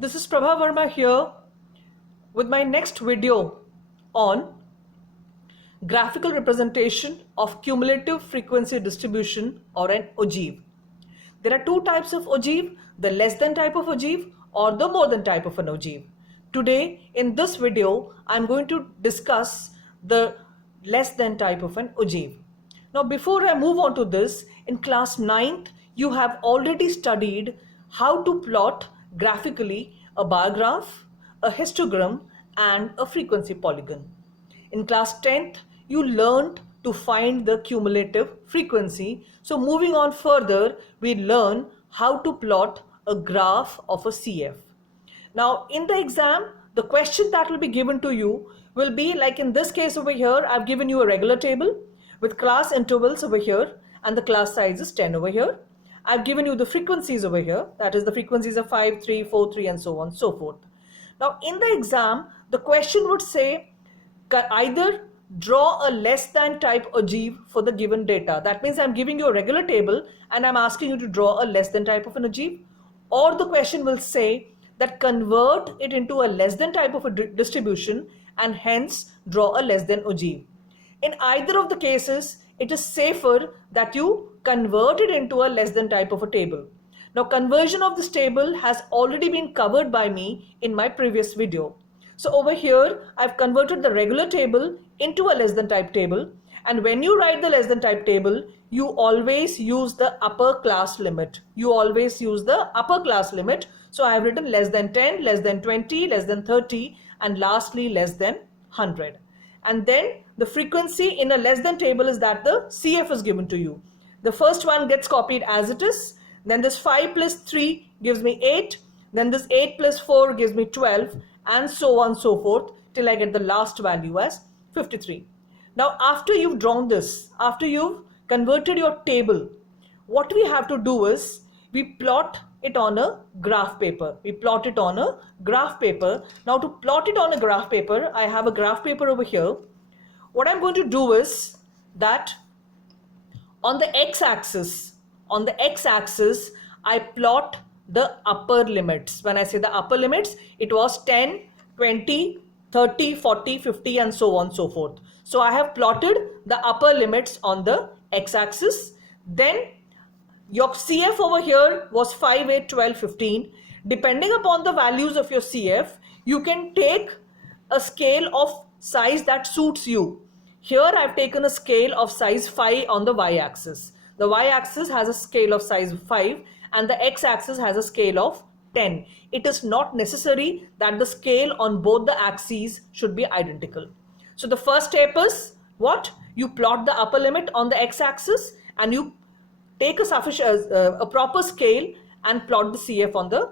This is Prabha Verma here with my next video on graphical representation of cumulative frequency distribution or an ogive. There are two types of ogive, the less than type of ogive or the more than type of an ogive. Today in this video I am going to discuss the less than type of an ogive. Now before I move on to this, in class 9th you have already studied how to plot graphically a bar graph, a histogram and a frequency polygon. In class 10th you learned to find the cumulative frequency. So moving on further, we learn how to plot a graph of a CF. Now in the exam, the question that will be given to you will be like in this case over here, I've given you a regular table with class intervals over here and the class size is 10 over here. I've given you the frequencies over here, that is the frequencies of 5, 3, 4, 3 and so on and so forth. Now in the exam, the question would say either draw a less than type ogive for the given data. That means I'm giving you a regular table and I'm asking you to draw a less than type of an ogive. Or the question will say that convert it into a less than type of a distribution and hence draw a less than ogive. In either of the cases, it is safer that you convert it into a less than type of a table. Now conversion of this table has already been covered by me in my previous video. So over here, I've converted the regular table into a less than type table. And when you write the less than type table, you always use the upper class limit. You always use the upper class limit. So I've written less than 10, less than 20, less than 30, and lastly less than 100. And then the frequency in a less than table is that the CF is given to you. The first one gets copied as it is. Then this 5 plus 3 gives me 8. Then this 8 plus 4 gives me 12. And so on and so forth till I get the last value as 53. Now after you've drawn this, after you've converted your table, what we have to do is we plot it on a graph paper. We plot it on a graph paper. Now to plot it on a graph paper, I have a graph paper over here. What I'm going to do is that on the x-axis, I plot the upper limits. When I say the upper limits, it was 10, 20, 30, 40, 50 and so on and so forth. So I have plotted the upper limits on the x-axis. Then your CF over here was 5, 8, 12, 15. Depending upon the values of your CF, you can take a scale of size that suits you. Here I've taken a scale of size 5 on the y-axis. The y-axis has a scale of size 5 and the x-axis has a scale of 10. It is not necessary that the scale on both the axes should be identical. So the first step is what? You plot the upper limit on the x-axis and you take a proper scale and plot the CF on the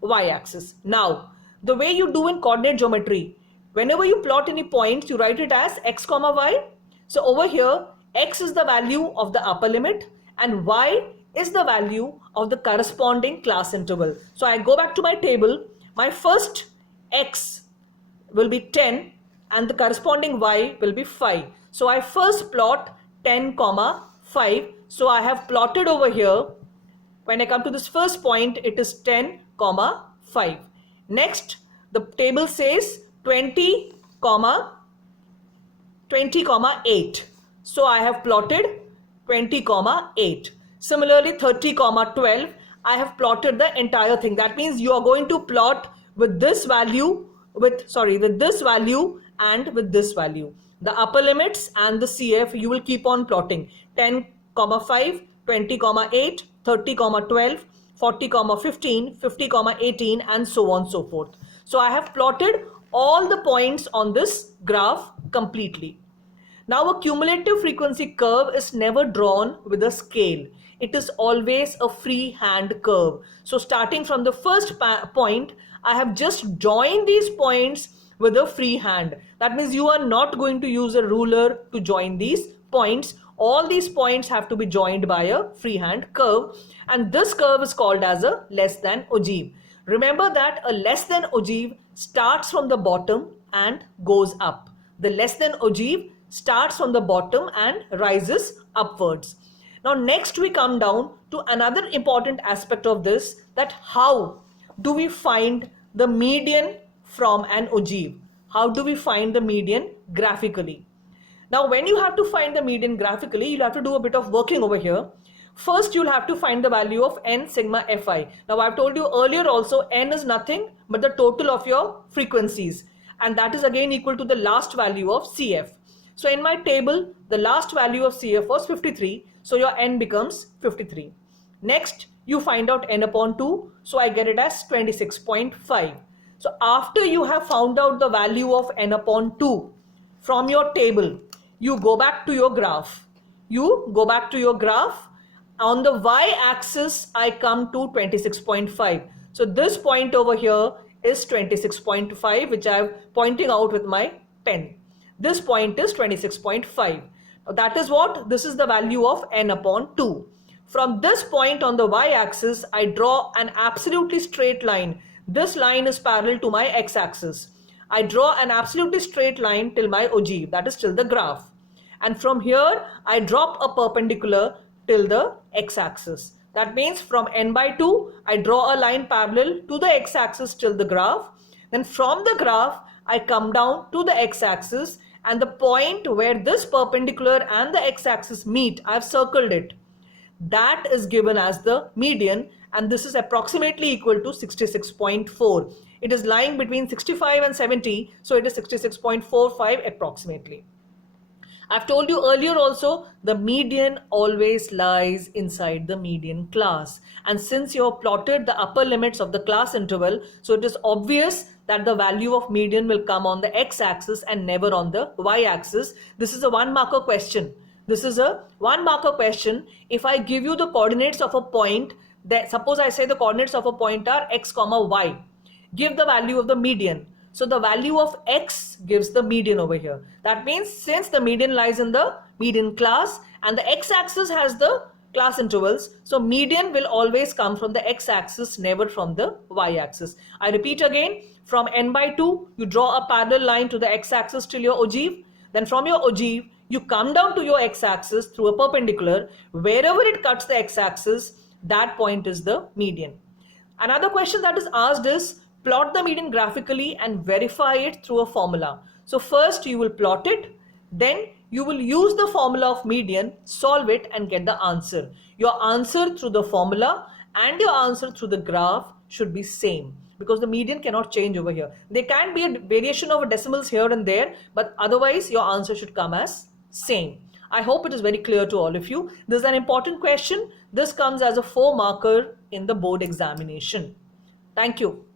y-axis. Now, the way you do in coordinate geometry, whenever you plot any points, you write it as x comma y. So over here, x is the value of the upper limit and y is the value of the corresponding class interval. So I go back to my table. My first x will be 10 and the corresponding y will be 5. So I first plot 10 comma 5. So I have plotted over here. When I come to this first point, it is 10 comma 5. Next, the table says 20 comma 8. So I have plotted 20 comma 8. Similarly, 30 comma 12, I have plotted the entire thing. That means you are going to plot with this value, with this value and with this value. The upper limits and the CF you will keep on plotting. 10 comma 5, 20 comma 8, 30 comma 12, 40 comma 15, 50 comma 18 and so on and so forth. So I have plotted all the points on this graph completely. Now a cumulative frequency curve is never drawn with a scale. It is always a freehand curve. So starting from the first point, I have just joined these points with a freehand. That means you are not going to use a ruler to join these points. All these points have to be joined by a freehand curve. And this curve is called as a less than ogive. Remember that a less than ogive starts from the bottom and goes up. The less than ogive starts from the bottom and rises upwards. Now next we come down to another important aspect of this, that how do we find the median from an ogive. How do we find the median graphically? Now, when you have to find the median graphically, you'll have to do a bit of working over here. First, you'll have to find the value of n sigma fi. Now, I've told you earlier also, n is nothing but the total of your frequencies. And that is again equal to the last value of Cf. So, in my table, the last value of Cf was 53. So, your n becomes 53. Next, you find out n upon 2. So, I get it as 26.5. So, after you have found out the value of n upon 2 from your table, you go back to your graph. On the y-axis, I come to 26.5. So this point over here is 26.5, which I am pointing out with my pen. This point is 26.5. That is what? This is the value of n upon 2. From this point on the y-axis, I draw an absolutely straight line. This line is parallel to my x-axis. I draw an absolutely straight line till my ogive, that is till the graph. And from here, I drop a perpendicular till the x-axis. That means from n by 2, I draw a line parallel to the x-axis till the graph. Then from the graph, I come down to the x-axis, and the point where this perpendicular and the x-axis meet, I have circled it. That is given as the median, and this is approximately equal to 66.4. It is lying between 65 and 70, so it is 66.45 approximately. I've told you earlier also, the median always lies inside the median class. And since you have plotted the upper limits of the class interval, so it is obvious that the value of median will come on the x-axis and never on the y-axis. This is a one-marker question. If I give you the coordinates of a point, that suppose I say the coordinates of a point are x comma y, give the value of the median. So the value of x gives the median over here. That means since the median lies in the median class and the x-axis has the class intervals, so median will always come from the x-axis, never from the y-axis. I repeat again, from n by 2, you draw a parallel line to the x-axis till your ogive. Then from your ogive, you come down to your x-axis through a perpendicular. Wherever it cuts the x-axis, that point is the median. Another question that is asked is, plot the median graphically and verify it through a formula. So first you will plot it, then you will use the formula of median, solve it and get the answer. Your answer through the formula and your answer through the graph should be same, because the median cannot change over here. There can be a variation of decimals here and there, but otherwise your answer should come as same. I hope it is very clear to all of you. This is an important question. This comes as a 4 marker in the board examination. Thank you.